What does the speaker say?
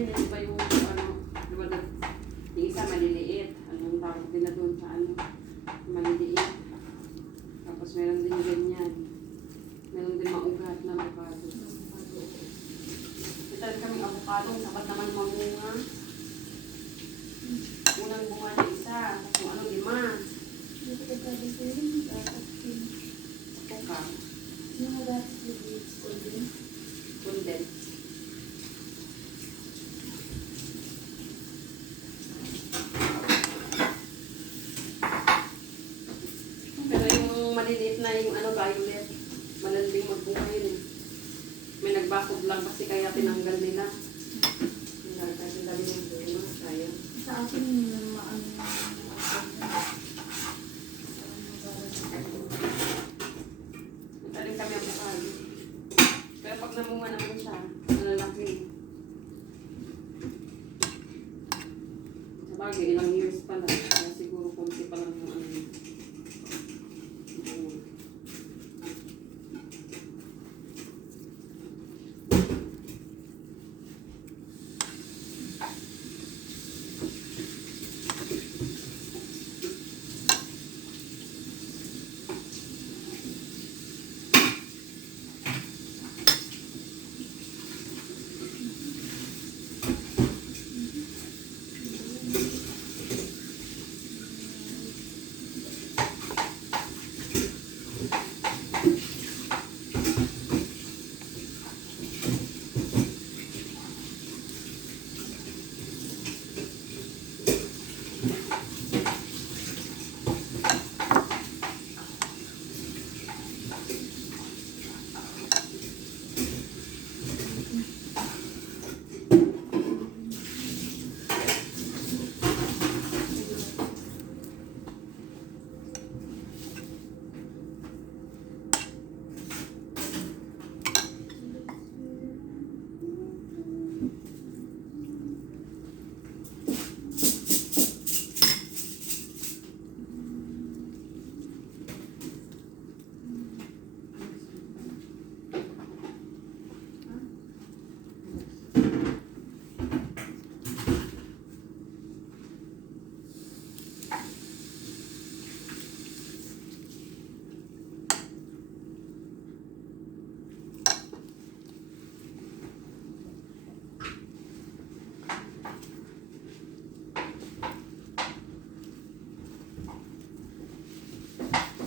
yan. Di ba yung ano, di ba yung isa maliliit. Anong tawag din na doon sa ano, maliliit. Tapos meron din ganyan. Meron din maugat na avocado. Ito kami avocado, sapat naman mamunga. Unang bunga na isa, kung ano, 5. Dito ka pwede ko rin, dapat din. Ako ka. Mga dapat din, school din. Condense. Pero yung maliliit na yung ano, violet, malaling magbunga yun eh. May nagbakod lang kasi kaya tinanggal nila. Kasi dami yung bunga, kaya. Sa akin, maano Nagtalim kami ang bukal. Pero pag namunga naman siya, malalaki. Sa bagay, ilang years pa lang. Kaya siguro kung si pa lang yung ano.